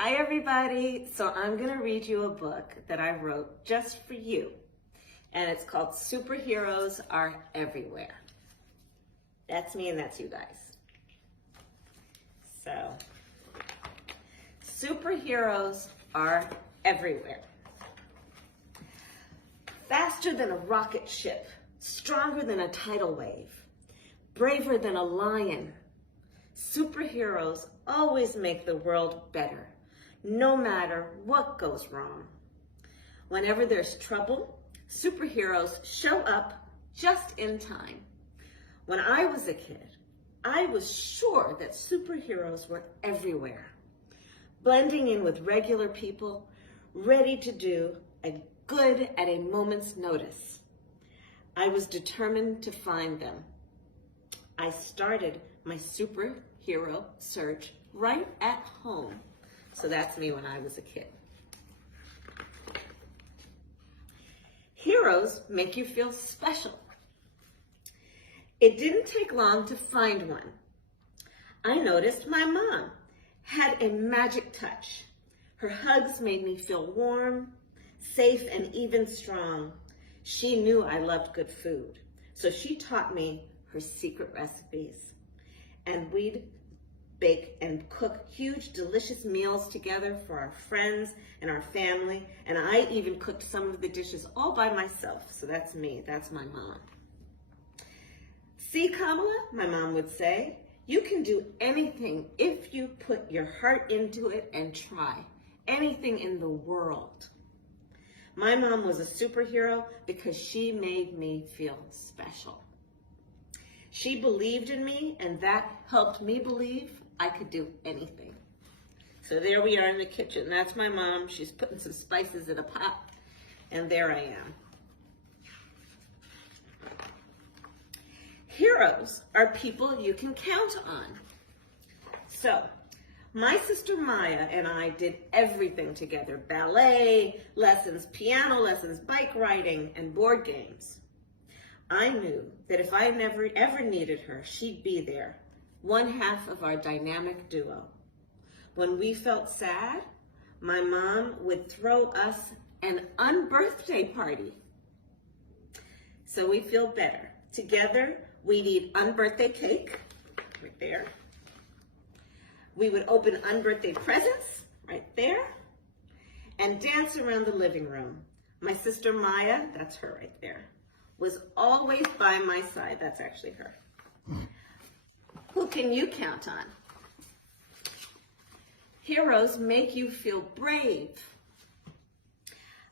Hi everybody. So I'm going to read you a book that I wrote just for you. And it's called Superheroes Are Everywhere. That's me and that's you guys. So, superheroes are everywhere. Faster than a rocket ship, stronger than a tidal wave, braver than a lion. Superheroes always make the world better, no matter what goes wrong. Whenever there's trouble, superheroes show up just in time. When I was a kid, I was sure that superheroes were everywhere, blending in with regular people, ready to do a good at a moment's notice. I was determined to find them. I started my superhero search right at home. So that's me when I was a kid. Heroes make you feel special. It didn't take long to find one. I noticed my mom had a magic touch. Her hugs made me feel warm, safe, and even strong. She knew I loved good food, so she taught me her secret recipes. And we'd bake and cook huge, delicious meals together for our friends and our family. And I even cooked some of the dishes all by myself. So that's me, that's my mom. See, Kamala, my mom would say, you can do anything if you put your heart into it and try. Anything in the world. My mom was a superhero because she made me feel special. She believed in me, and that helped me believe I could do anything. So there we are in the kitchen. That's my mom. She's putting some spices in a pot, and there I am. Heroes are people you can count on. So, my sister Maya and I did everything together. Ballet lessons, piano lessons, bike riding, and board games. I knew that if I ever needed her, she'd be there. One half of our dynamic duo. When we felt sad, my mom would throw us an unbirthday party. So we feel better. Together, we'd eat unbirthday cake, right there. We would open unbirthday presents, right there, and dance around the living room. My sister Maya, that's her right there, was always by my side. That's actually her. Who can you count on? Heroes make you feel brave.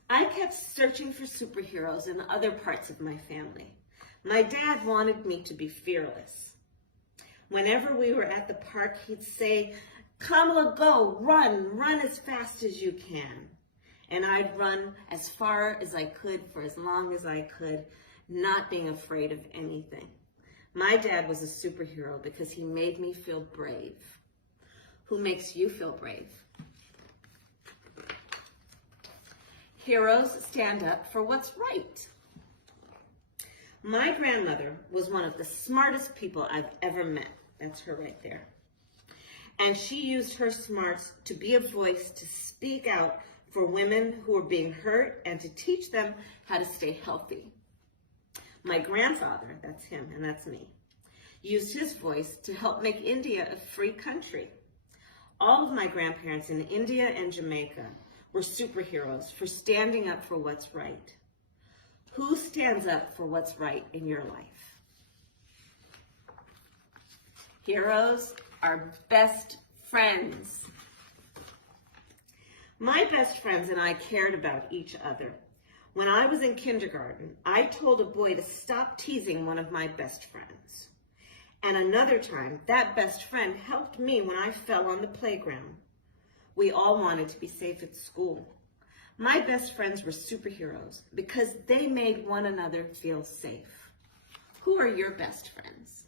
I kept searching for superheroes in other parts of my family. My dad wanted me to be fearless. Whenever we were at the park, he'd say, Kamala, go, run as fast as you can. And I'd run as far as I could for as long as I could, not being afraid of anything. My dad was a superhero because he made me feel brave. Who makes you feel brave? Heroes stand up for what's right. My grandmother was one of the smartest people I've ever met. That's her right there. And she used her smarts to be a voice to speak out for women who were being hurt and to teach them how to stay healthy. My grandfather, that's him and that's me, used his voice to help make India a free country. All of my grandparents in India and Jamaica were superheroes for standing up for what's right. Who stands up for what's right in your life? Heroes are best friends. My best friends and I cared about each other. When I was in kindergarten, I told a boy to stop teasing one of my best friends. And another time, that best friend helped me when I fell on the playground. We all wanted to be safe at school. My best friends were superheroes because they made one another feel safe. Who are your best friends?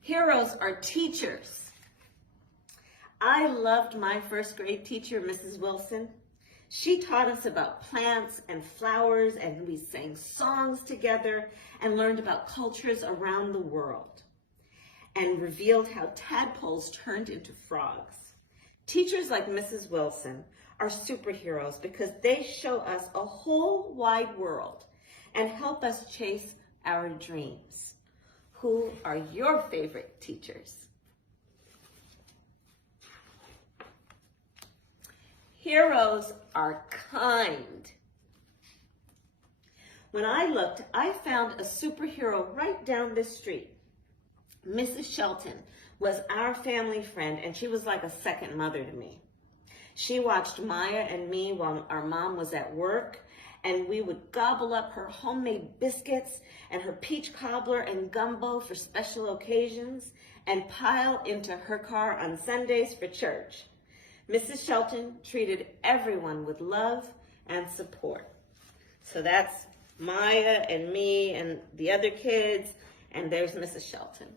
Heroes are teachers. I loved my first grade teacher, Mrs. Wilson. She taught us about plants and flowers, and we sang songs together and learned about cultures around the world. and revealed how tadpoles turned into frogs. Teachers like Mrs. Wilson are superheroes because they show us a whole wide world and help us chase our dreams. Who are your favorite teachers? Heroes are kind. When I looked, I found a superhero right down this street. Mrs. Shelton was our family friend, and she was like a second mother to me. She watched Maya and me while our mom was at work, and we would gobble up her homemade biscuits and her peach cobbler and gumbo for special occasions and pile into her car on Sundays for church. Mrs. Shelton treated everyone with love and support. So that's Maya and me and the other kids, and there's Mrs. Shelton.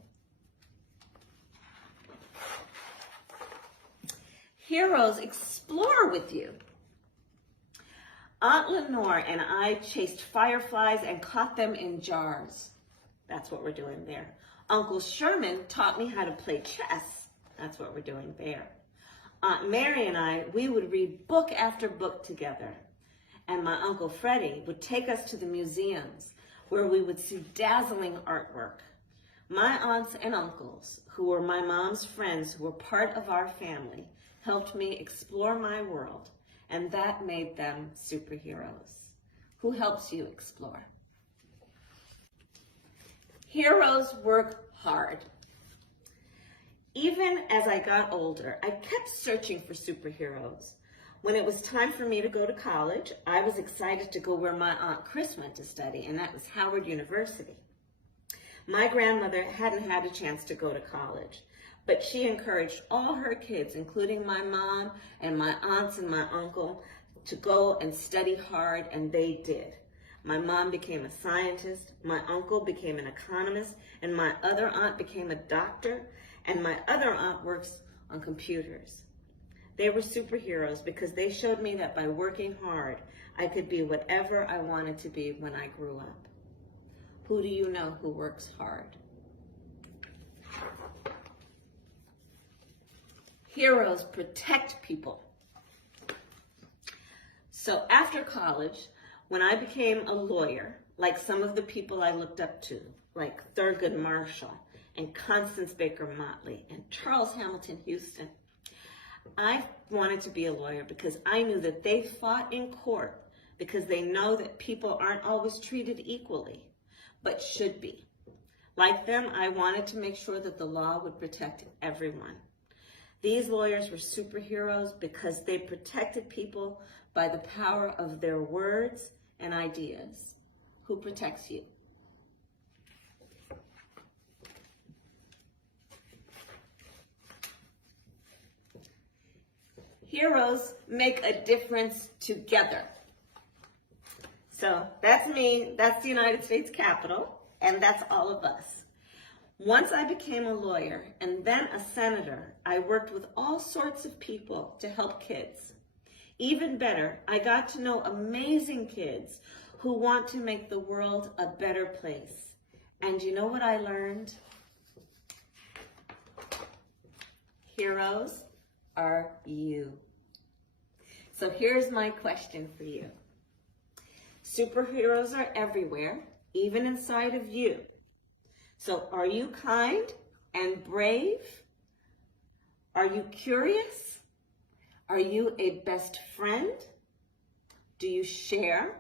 Heroes explore with you. Aunt Lenore and I chased fireflies and caught them in jars. That's what we're doing there. Uncle Sherman taught me how to play chess. That's what we're doing there. Aunt Mary and I, we would read book after book together. And my Uncle Freddie would take us to the museums where we would see dazzling artwork. My aunts and uncles, who were my mom's friends, who were part of our family, helped me explore my world, and that made them superheroes. Who helps you explore? Heroes work hard. Even as I got older, I kept searching for superheroes. When it was time for me to go to college, I was excited to go where my Aunt Chris went to study, and that was Howard University. My grandmother hadn't had a chance to go to college, but she encouraged all her kids, including my mom and my aunts and my uncle, to go and study hard, and they did. My mom became a scientist, my uncle became an economist, and my other aunt became a doctor, and my other aunt works on computers. They were superheroes because they showed me that by working hard, I could be whatever I wanted to be when I grew up. Who do you know who works hard? Heroes protect people. So after college, when I became a lawyer, like some of the people I looked up to, like Thurgood Marshall and Constance Baker Motley and Charles Hamilton Houston, I wanted to be a lawyer because I knew that they fought in court because they know that people aren't always treated equally, but should be. Like them, I wanted to make sure that the law would protect everyone. These lawyers were superheroes because they protected people by the power of their words and ideas. Who protects you? Heroes make a difference together. So that's me, that's the United States Capitol, and that's all of us. Once I became a lawyer and then a senator, I worked with all sorts of people to help kids. Even better, I got to know amazing kids who want to make the world a better place. And you know what I learned? Heroes are you. So here's my question for you. Superheroes are everywhere, even inside of you. So are you kind and brave? Are you curious? Are you a best friend? Do you share?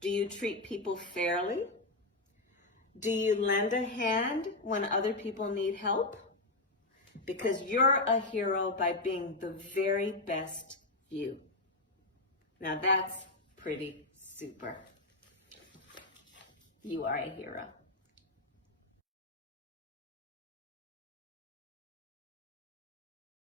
Do you treat people fairly? Do you lend a hand when other people need help? Because you're a hero by being the very best you. Now that's pretty super. You are a hero.